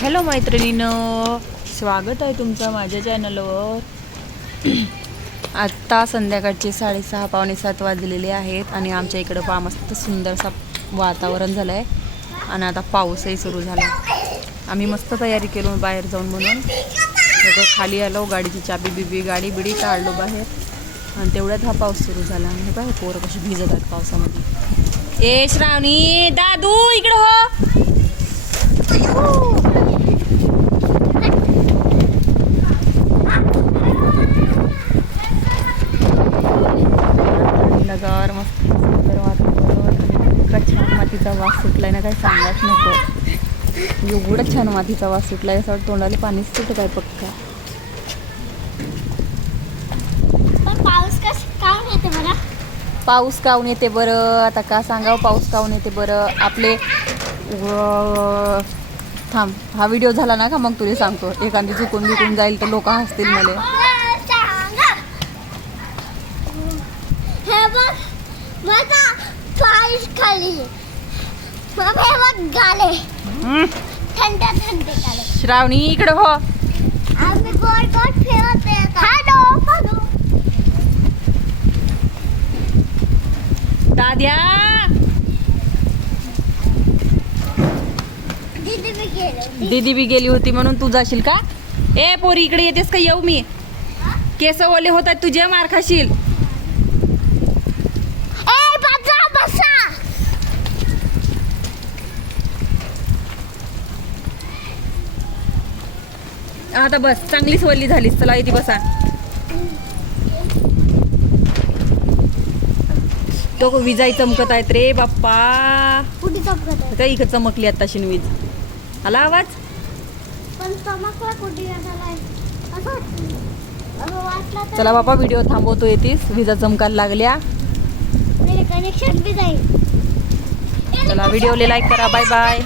Hello मैत्रिणीनं स्वागत आहे तुमचं माझ्या चॅनलवर. आत्ता संध्याकाळचे साडेसहा पावणे सात वाजलेले आहेत आणि आमच्या इकडं पा मस्त सुंदरसा वातावरण झालं आहे आणि आता पाऊसही सुरू झाला. आम्ही मस्त तयारी केलो बाहेर जाऊन म्हणून. सगळं खाली आलो गाडीची चाबी बिबी गाडी बिडी काढलो बाहेर. आणि तेवढ्यात हा पाऊस सुरू झाला. आणि बाहेर पोरं कशी भिजत आहेत पावसामध्ये. ए श्रावणी दादू इकडं हो लगार मस्त सुंदर वातावरण आणि इतका छान मातीचा वास सुटलाय ना काही सांगाच नको. एवढं छान मातीचा वास सुटलाय असं वाटतं तोंडाला पाणीच सुटत आहे पक्का पण पाऊस काऊन येते बरं? आता का सांगावं पाऊस काऊन येते बरं? आपले थांब हा व्हिडिओ झाला ना का मग तुला सांगतो. एखादी चुकून बिकून जाईल तर लोक हसतील मला सांगा हे बघ माझा पाऊस खाली. गाले. हम्म. थंड थंड गाले. श्रावणी इकडं हो. आम्ही गोड गोड फिरते हॅलो हॅलो दाद्या. दीदी मी गेलो दीदी बी गेली होती म्हणून तू जाशील का? ए पोरी इकडे येतेस का? येऊ मी. केस ओले होत आहेत तुझे मार खाशील ए बसा बसा आता बस चांगलीच वल्ली झालीस चला इथे बसा. तो विजाई चमकत आहेत रे बाप्पा. कुठे चमकत काय इकडे चमकली आताशी वीज. आला आवाज? पण चमकला कुठे चला बापा व्हिडिओ थांबवतो येतीस. विजा चमकायला लागल्या. मेरे कनेक्शन चला व्हिडिओला लाईक करा. Bye bye